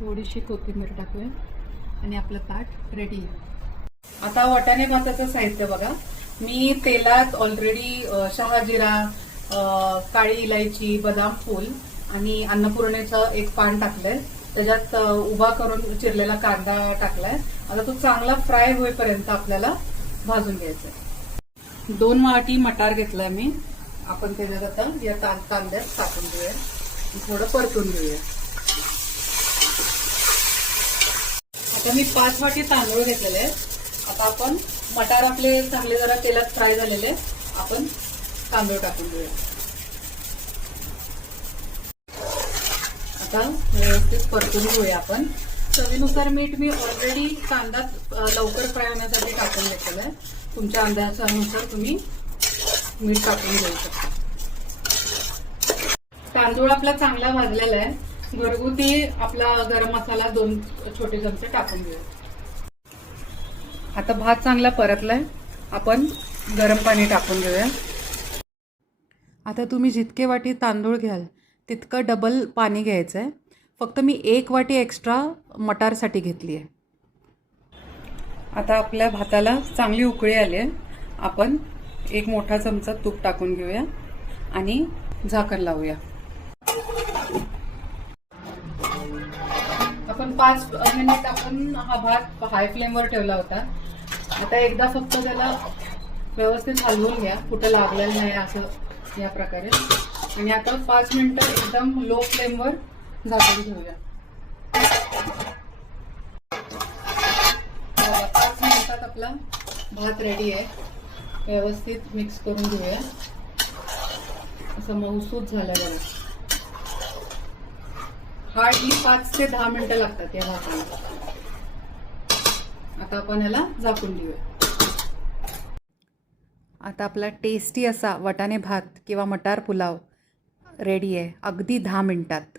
थोडीशी कोथिंबीर टाकूया आणि आपलं ताट रेडी आहे. आता वाटाणे भाताचं साहित्य बघा. मी तेलात ऑलरेडी शहाजिरा, काळी इलायची, बदाम फूल आणि अन्नपूर्णेचं एक पान टाकलंय. त्याच्यात उभा करून चिरलेला कांदा टाकलाय. आता तो चांगला फ्राय होईपर्यंत आपल्याला भाजून घ्यायचा. 2 वाटी मटार घेतलाय मी. आपण त्याच्यात आता या कांद्यात टाकून घेऊया, थोडं परतून घेऊया. आता मी 5 वाटी तांदूळ घेतलेले आहेत. आता आपण मटार आपले चांगले जरा तेलात फ्राय झालेले, आपण तांदूळ टाकून घेऊया. आता व्यवस्थित परतून घेऊया आपण. चवीनुसार मीठ मी ऑलरेडी कांदा लवकर फ्राय होण्यासाठी टाकून घेतलेलं आहे. तुमच्या अंदाजानुसार तुम्ही मीठ टाकून घेऊ शकता. तांदूळ आपला चांगला भाजलेला आहे. घरगुती आपला गरम मसाला 2 छोटे चमचे टाकून घेऊया. आता भात चांगला परतलाय. आपण गरम पाणी टाकून घेऊया. आता तुम्ही जितके वाटी तांदूळ घ्याल तितकं डबल पाणी घ्यायचं आहे. फक्त मी 1 वाटी एक्स्ट्रा मटारसाठी घेतली आहे. आता आपल्या भाताला चांगली उकळी आली आहे. आपण 1 मोठा चमचा तूप टाकून घेऊया आणि झाकण लावूया. आपण 5 मिनिट आपण हा भात हाय फ्लेमवर ठेवला होता. आता एकदा फक्त त्याला व्यवस्थित हलवून घ्या, कुठं लागलेलं नाही असं या प्रकारे. आणि आता 5 मिनिटं एकदम लो फ्लेमवर झाकून ठेवूया. 5 मिनिटात आपला भात रेडी आहे. व्यवस्थित मिक्स करून घेऊया. असं मऊसूत झालं बघा. हार्डली 5 ते 10 मिनिटं लागतात या भाताला. आता आपण याला झाकून घेऊया. आता आपला टेस्टी असा वाटाणे भात किंवा मटार पुलाव रेडी आहे, अगदी 10 मिनिटात.